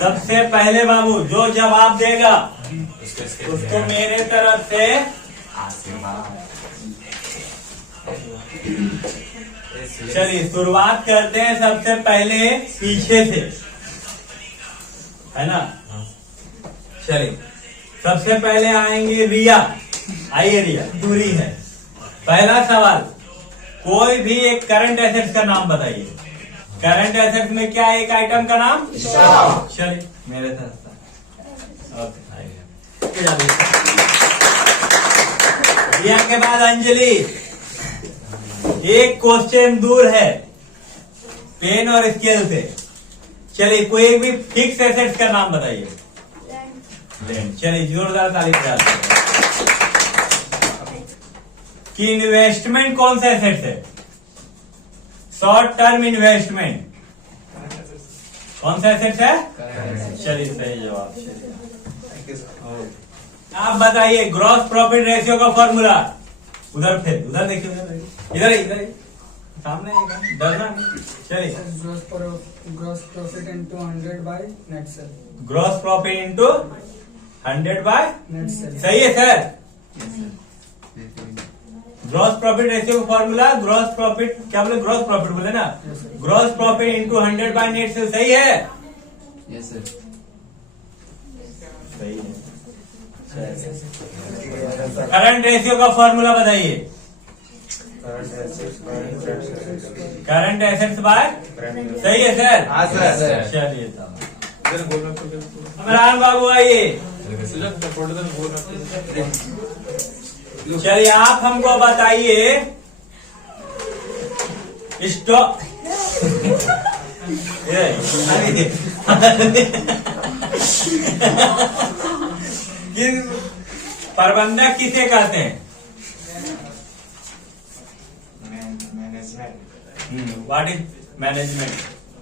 सबसे पहले बाबू जो जवाब देगा उसको मेरे तरफ से चलिए शुरुआत करते हैं सबसे पहले पीछे से, है ना। चलिए सबसे पहले आएंगे रिया। आइए रिया, दूरी है। पहला सवाल, कोई भी एक करंट एसेट्स का नाम बताइए। करंट एसेट्स में क्या एक आइटम का नाम? चलिए मेरे तरफ से। ओके, रिया के बाद अंजलि। एक क्वेश्चन दूर है पेन और स्केल से। चलिए कोई एक भी फिक्स एसेट्स का नाम बताइए। लैंड। चलिए जोरदार ताली बजाते हैं। कि इन्वेस्टमेंट कौन सा एसेट्स है? शॉर्ट टर्म इन्वेस्टमेंट कौन सा एसेट्स है? चलिए सही जवाब। आप बताइए ग्रॉस प्रॉफिट रेशियो का फॉर्मूला। उधर फिर उधर देखिए, इधर इधर सामने डरना नहीं। चलिए gross profit into 100 by net cell. Gross profit into 100 by net cell. सही है सर। ग्रॉस प्रॉफिट रेशियो का फॉर्मूला ग्रॉस प्रॉफिट, क्या बोले? ग्रॉस प्रॉफिट बोले ना। Gross profit into 100 by net cell. सही है? Yes sir. सही है। करंट रेशियो का फॉर्मूला बताइए। करंट एसेट्स बाय, सही है सर? हाँ सर। चलिए इमरान बाबू आइए। चलिए आप हमको बताइए स्टॉक प्रबंधक किसे कहते हैं? What is management?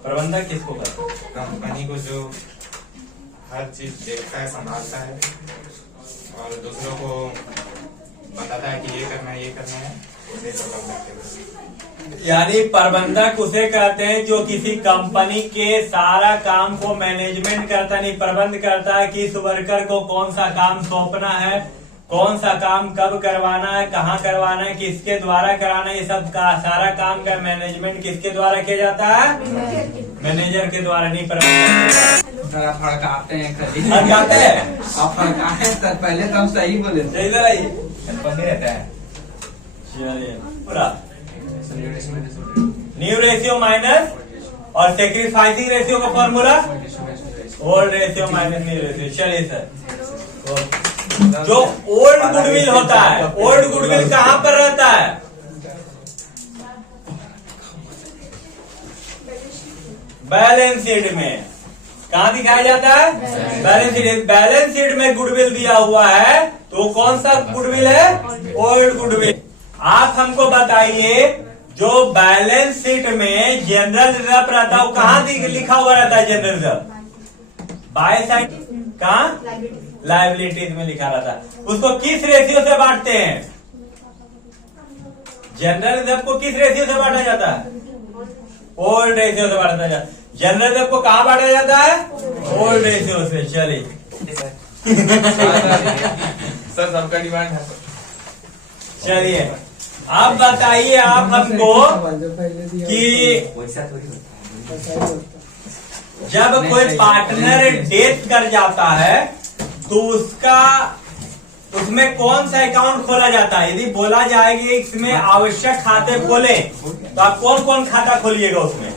प्रबंधक किसको कहते हैं? कंपनी को जो हर चीज देखता है, संभालता है और दूसरों को बताता है कि ये करना है, ये करना है, उसे प्रबंधक कहते हैं। यानी प्रबंधक उसे कहते हैं जो किसी कंपनी के सारा काम को मैनेजमेंट करता, नहीं प्रबंध करता है कि इस वर्कर को कौन सा काम सौंपना है, कौन सा काम कब करवाना है, कहाँ करवाना है, किसके द्वारा कराना है। ये सब का सारा काम का मैनेजमेंट किसके द्वारा किया जाता है? मैनेजर के द्वारा, नहीं प्रबंधक। आप फड़काते हैं खाली। फड़काते हैं? आप फड़काते हैं सर, पहले तो हम सही बोले थे। इधर आइए। नहीं रहता है। चलिए पूरा न्यू रेशियो माइनस और सेक्रीफाइसिंग रेशियो का formula old ratio minus new ratio. चलिए सर, जो ओल्ड गुडविल होता है, ओल्ड गुडविल कहाँ पर रहता है? बैलेंस शीट में। कहाँ दिखाया जाता है? Balance sheet. बैलेंस शीट में गुडविल दिया हुआ है तो कौन सा गुडविल है? Old goodwill. आप हमको बताइए जो बैलेंस शीट में जनरल रिजर्व रहता है वो कहाँ लिखा हुआ रहता है? जनरल रिजर्व बाय साइड कहाँ? लायबिलिटीज में लिखा रहता है। उसको किस रेशियो से बांटते हैं? जनरल रिजर्व को किस रेशियो से बांटा जाता है? ओल्ड रेशियो से बांटा जाता है। जनरल रिजर्व को कहाँ बांटा जाता है? ओल्ड रेशियो से। चलिए सर सबका डिमांड है। चलिए आप बताइए आप हमको कि जब कोई पार्टनर डेथ कर जाता है तो उसमें कौन सा अकाउंट खोला जाता है? यदि बोला जाए कि इसमें आवश्यक खाते खोले तो आप कौन कौन खाता खोलिएगा उसमें?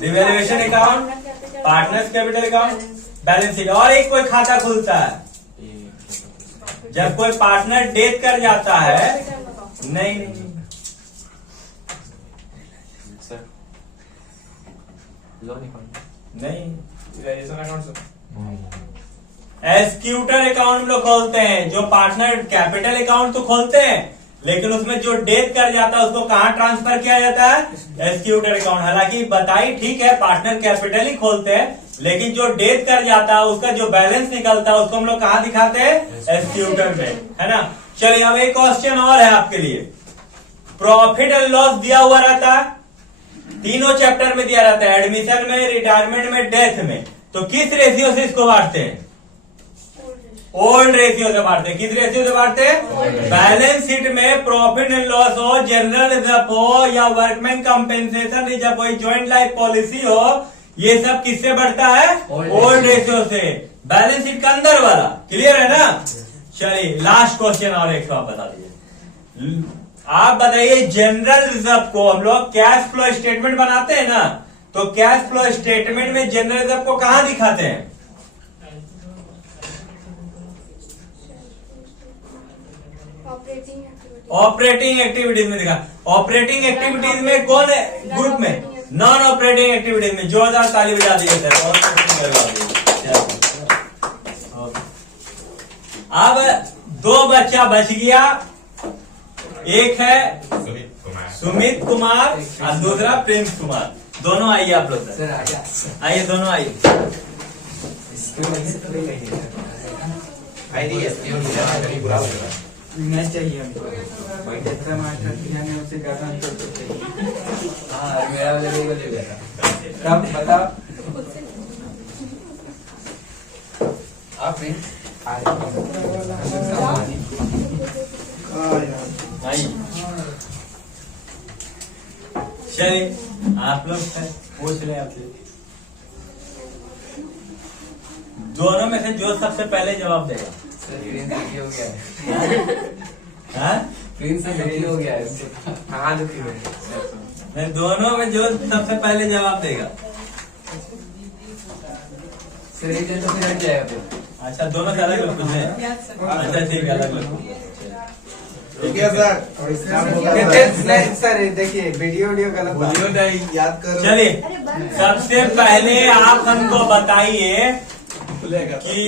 Revaluation account, partners capital account, balance sheet, और एक कोई खाता खुलता है जब कोई पार्टनर डेथ कर जाता है। नहीं सर नहीं, रिवैल्यूएशन अकाउंट सर। एस्क्यूटर अकाउंट हम लोग खोलते हैं। जो पार्टनर कैपिटल अकाउंट तो खोलते हैं लेकिन उसमें जो डेथ कर जाता है उसको कहाँ ट्रांसफर किया जाता है? एस्क्यूटर अकाउंट। हालांकि बताई ठीक है पार्टनर कैपिटल ही खोलते हैं लेकिन जो डेथ कर जाता है उसका जो बैलेंस निकलता है उसको हम लोग कहाँ दिखाते हैं? एस्क्यूटर में, है ना। चलिए अब एक क्वेश्चन और है आपके लिए। प्रॉफिट एंड लॉस दिया हुआ रहता है, तीनों चैप्टर में दिया रहता है, एडमिशन में, रिटायरमेंट में, डेथ में। तो किस रेशियो से इसको बांटते हैं? ओल्ड रेशियो से बांटते हैं। किस रेशियो से बांटते हैं? बैलेंस शीट में प्रॉफिट एंड लॉस हो, जनरल रिजर्व हो, या वर्कमैन कंपेंसेशन रिजर्व हो, ज्वाइंट लाइफ पॉलिसी हो, ये सब किससे बढ़ता है? ओल्ड रेशियो से। बैलेंस शीट का अंदर वाला। क्लियर है ना? चलिए लास्ट क्वेश्चन और एक आप बता दीजिए। आप बताइए, जनरल रिजर्व को हम लोग कैश फ्लो स्टेटमेंट बनाते हैं ना, तो कैश फ्लो स्टेटमेंट में जनरल रिजर्व को कहां दिखाते हैं? ऑपरेटिंग एक्टिविटीज में दिखा। ऑपरेटिंग एक्टिविटीज में कौन है ग्रुप में? नॉन ऑपरेटिंग एक्टिविटीज में। जोरदार ताली बजा दी है। अब दो बच्चा बच गया, एक है सुमित कुमार और दूसरा प्रिंस कुमार। दोनों आइए आप लोग, सर आ गया। आइए दोनों आइए। नहीं चाहिए हमको, जितना मास्टर ने उसे ज्यादा आंसर तो चाहिए। हाँ मेरा वाला भी बोले गया था। तब बताओ आप नहीं आइए। चलिए आप लोग पूछ ले आपसे, दोनों में से जो सबसे पहले जवाब देगा। सर प्रिंस दुखी हो गया है। हाँ? प्रिंस दुखी हो गया है। हाँ दुखी हो गया। नहीं, दोनों में जो सबसे पहले जवाब देगा। सर एक दिन तो फिर हट जाएगा फिर। अच्छा दोनों से अलग अलग पूछ रहे हैं? अच्छा ठीक है, अलग अलग। नहीं सर, देखिए वीडियो गलत याद करो। चलिए सबसे पहले आप हमको बताइए कि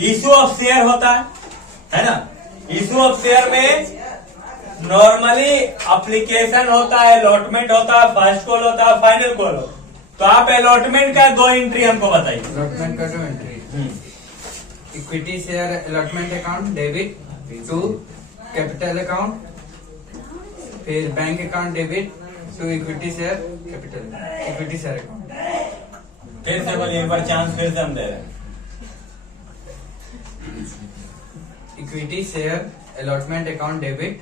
इशू ऑफ शेयर होता है ना? इशू ऑफ शेयर में नॉर्मली एप्लीकेशन होता है, अलॉटमेंट होता है, फर्स्ट कॉल होता है, फाइनल कॉल होता है। तो आप अलॉटमेंट का 2 एंट्री हमको बताइए। अलॉटमेंट का 2 entry. Equity share allotment account debit to capital account, फिर bank account debit to equity share capital equity share account. फिर से बोलिए एक बार, चांस फिर से हम दे रहे हैं। Equity share allotment account debit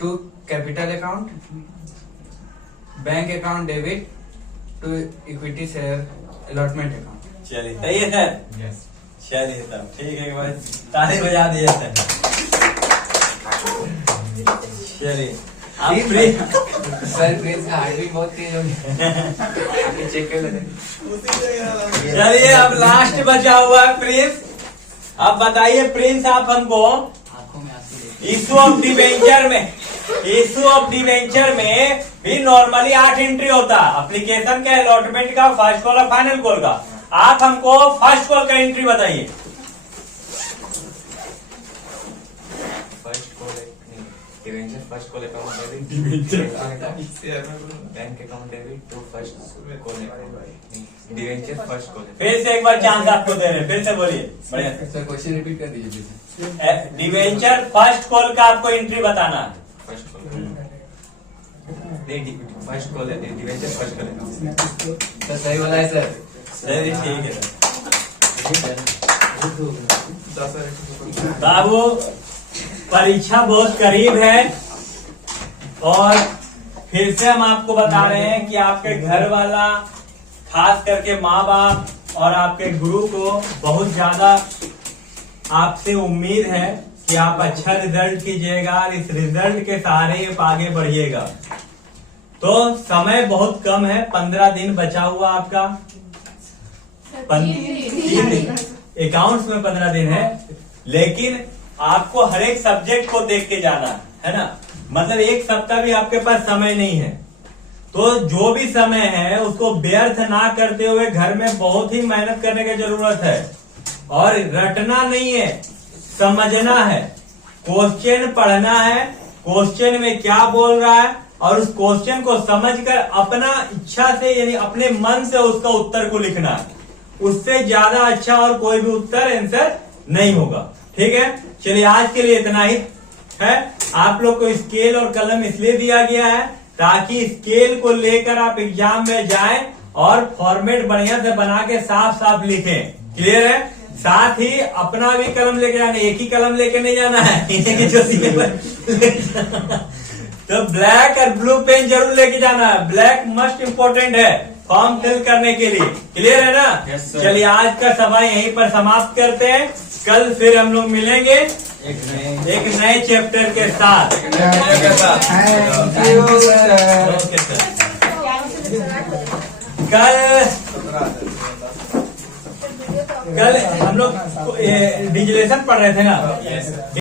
to capital account, bank account debit to equity share allotment account. चलिए सही है सर? चलिए तब ठीक है, एक बार ताली बजा दिए सर। चलिए आप सर प्रिंस का हार्ट बीट बहुत तेज हो गया। चेक कर लेते। चलिए अब लास्ट बचा हुआ है प्रिंस। अब बताइए प्रिंस, आप हमको आंखों में आंसू। इशू ऑफ डिवेंचर में, इशू ऑफ डिवेंचर में भी नॉर्मली 8 एंट्री होता है, एप्लीकेशन का, अलॉटमेंट का, फर्स्ट कॉल और फाइनल कॉल का। आप हमको फर्स्ट कॉल का एंट्री बताइए। First call debenture, first call account debit, bank account debit to first call debenture first call. फिर से एक बार चांस आपको दे रहे हैं, फिर से बोलिए बढ़िया। सर क्वेश्चन रिपीट कर दीजिए। डिवेंचर फर्स्ट कॉल का आपको एंट्री बताना है। फर्स्ट कॉल नहीं, फर्स्ट कॉल है डिवेंचर फर्स्ट कॉल। सर सही बोला है सर। चलिए ठीक है बाबू, परीक्षा बहुत करीब है और फिर से हम आपको बता रहे हैं कि आपके घर वाला, खास करके माँ बाप और आपके गुरु को बहुत ज्यादा आपसे उम्मीद है कि आप अच्छा रिजल्ट कीजिएगा और इस रिजल्ट के सहारे आप आगे बढ़िएगा। तो समय बहुत कम है, 15 दिन बचा हुआ आपका। 3 दिन अकाउंट्स में 15 दिन है, लेकिन आपको हर एक सब्जेक्ट को देख के जाना है ना। मतलब एक सप्ताह भी आपके पास समय नहीं है, तो जो भी समय है उसको व्यर्थ ना करते हुए घर में बहुत ही मेहनत करने की जरूरत है। और रटना नहीं है, समझना है, क्वेश्चन पढ़ना है, क्वेश्चन में क्या बोल रहा है और उस क्वेश्चन को समझकर अपना इच्छा से यानी अपने मन से उसका उत्तर को लिखना है। उससे ज्यादा अच्छा और कोई भी उत्तर आंसर नहीं होगा। ठीक है, चलिए आज के लिए इतना ही है। आप लोग को स्केल और कलम इसलिए दिया गया है ताकि स्केल को लेकर आप एग्जाम में जाएं और फॉर्मेट बढ़िया से बना के साफ साफ लिखें। क्लियर है? साथ ही अपना भी कलम लेके जाना, एक ही कलम लेके नहीं जाना है जो तो ब्लैक और ब्लू पेन जरूर लेके जाना है। ब्लैक मस्ट इम्पोर्टेंट है फॉर्म फिल करने के लिए। क्लियर है ना? Yes, sir. चलिए आज का सभा यहीं पर समाप्त करते हैं। कल फिर हम लोग मिलेंगे एक नए चैप्टर के साथ। Thank you sir. Okay sir. कल हम लोग डिजिलेशन पढ़ रहे थे ना।